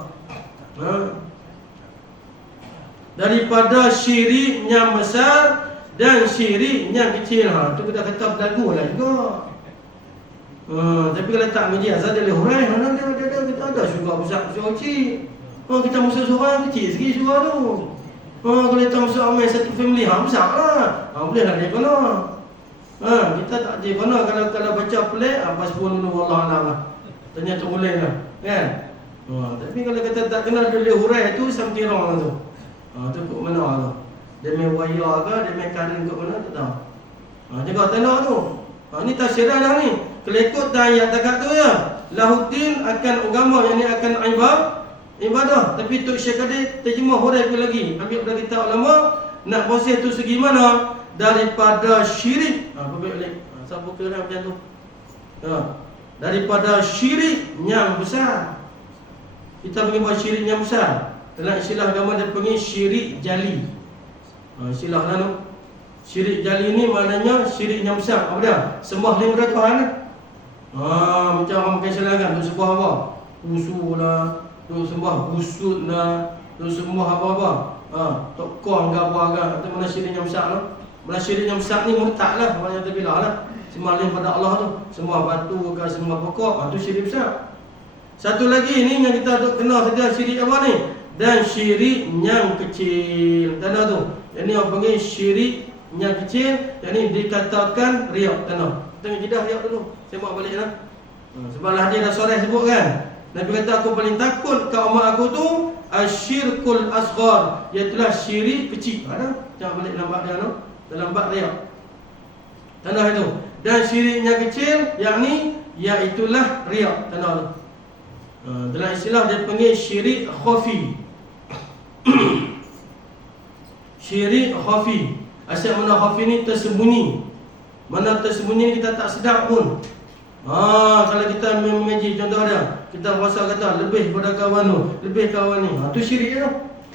Daripada syirik yang besar dan syirik yang kecil. Tu kita kata berlagu lah juga. Tapi kalau tak mengaji azan dia boleh hurai. Mana dia kita ada syurga besar, syurga kecil. Kita masuk surga kecil sikit syurga tu. Kalau kita masuk amai satu family, besar lah. Boleh lah dia kena. Kita tak dia kena kalau baca pelik, pas pun Allah Alam lah. Ternyata boleh lah. Kan? Tapi kalau kata tak kena dia hurai tu, something wrong lah tu. Tu kok mana lah. Dia main wire ke, dia main current kat mana, tak tahu. Jaga tanah tu. Ni tafsiran dah ni. Kalau ikut ayat dekat tu ya, lahuddin akan agama, yang ni akan ibadah. Tapi Tok Syekh Kadir terjemah hurai lagi. Ambil pada kitab ulama, nak proses tu segi mana? Daripada syirik. Balik. Siapa kira macam tu? Daripada syirik yang besar. Kita panggil buat syirik yang besar. Dalam istilah agama dia panggil syirik jali. Istilah lah tu. Syirik jali ni maknanya syirik yang besar. Apa dia? Sembah lain daripada Tuhan ni. Macam orang makan selangan, tu sembah apa? Usul lah, tu sembah busut lah, tu sembah apa-apa. Tokong ke apa-apa. Itu mana syirik yang besar lah. Mana syirik yang besar ni murtad lah. Orang yang terbilah lah. Sembah lain pada Allah tu. Sembah batu ke, sembah pokok. Itu syirik besar. Satu lagi ni yang kita duk kenal saja, syirik apa ni? Dan syirik yang kecil. Tanah tu. Yang ni orang panggil syirik yang kecil. Yang ni dikatakan riak tanah. Tengok jidah riak dulu. Semak balik lah. Sebablah dia dah soreh sebut kan. Nabi kata aku paling takut kat umat aku tu asyirkul asghar, iaitulah syirik kecil. Ada? Jangan balik dalam bab dia tu. Dalam bab riak. Tanah itu. Dan syiriknya kecil, yakni iaitulah riak tanah tu. Dalam istilah dia panggil syirik khafi. Syirik khafi. Asal mana khafi ni tersembunyi. Mana tersembunyi ni kita tak sedar pun. Kalau kita mengaji contoh dia, kita rasa kata lebih pada kawan tu, lebih kawan ni. Tu syirik tu.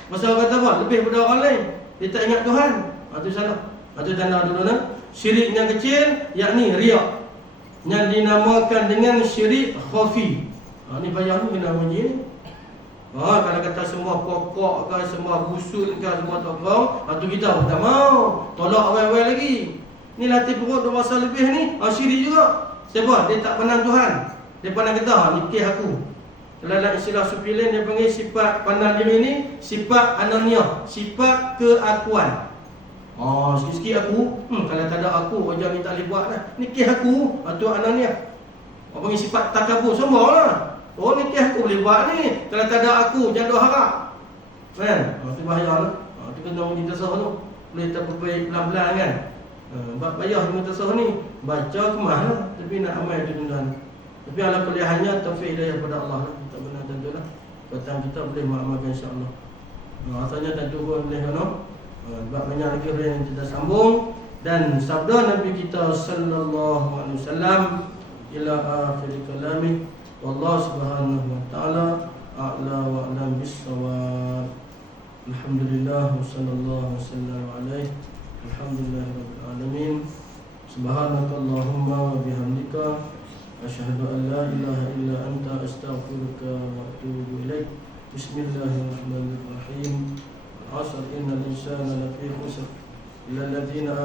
Masa kata apa? Lebih pada orang lain. Dia tak ingat Tuhan. Tu salah. Tu tanda dulu nah. Syirik yang kecil yakni riak. Yang dinamakan dengan syirik khafi. Ni payah ni kena mengaji ni. Kalau kata semua pokok ke, semua busut ke, semua tokong, tu kita tak mau. Tolak awal-awal lagi. Ni latih perut 2 masa lebih ni, syirik juga. Sebab dia tak pandang Tuhan. Dia pandang kata, ni kih aku. Kalau dalam istilah sufi lain, dia panggil sifat pandang diri ni sifat ananiah, sifat keakuan. Sikit-sikit aku, kalau tak ada aku, wajah ni tak boleh buat lah. Ni kih aku, tu ananiah. Orang panggil sifat takabur, sombong lah. Ni kih aku boleh buat ni. Kalau tak ada aku, jangan doa harap. Kan? Itu bahaya lah. Itu kena menjadi tasawuf tu. Boleh terperbaik pelan-pelan kan? Bab payah dengan tasawuf ni. Baca kemah lah. Tapi nak amal tu tuan-tuan. Tapi ala kuliahnya taufik hidayah pada Allah lah. Kita benar tentu lah. Kata kita boleh mengamalkan insyaAllah. Asalnya tentu pun boleh kan? Sebab banyak lagi orang yang kita sambung. Dan sabda Nabi kita sallallahu alaihi wasallam ila akhir kalami. Wallahu subhanahu wa ta'ala a'la wa a'lam bis-shawab. Alhamdulillah wa sallallahu wa sallam alaihi. Alhamdulillah rabbil alamin. Subhanakallahumma wa bihamdika asyhadu an la ilaha illa anta astaghfiruka wa atubu ilaik. Bismillahirrahmanirrahim. Al-'asr innal insana lafi khusr illa alladhina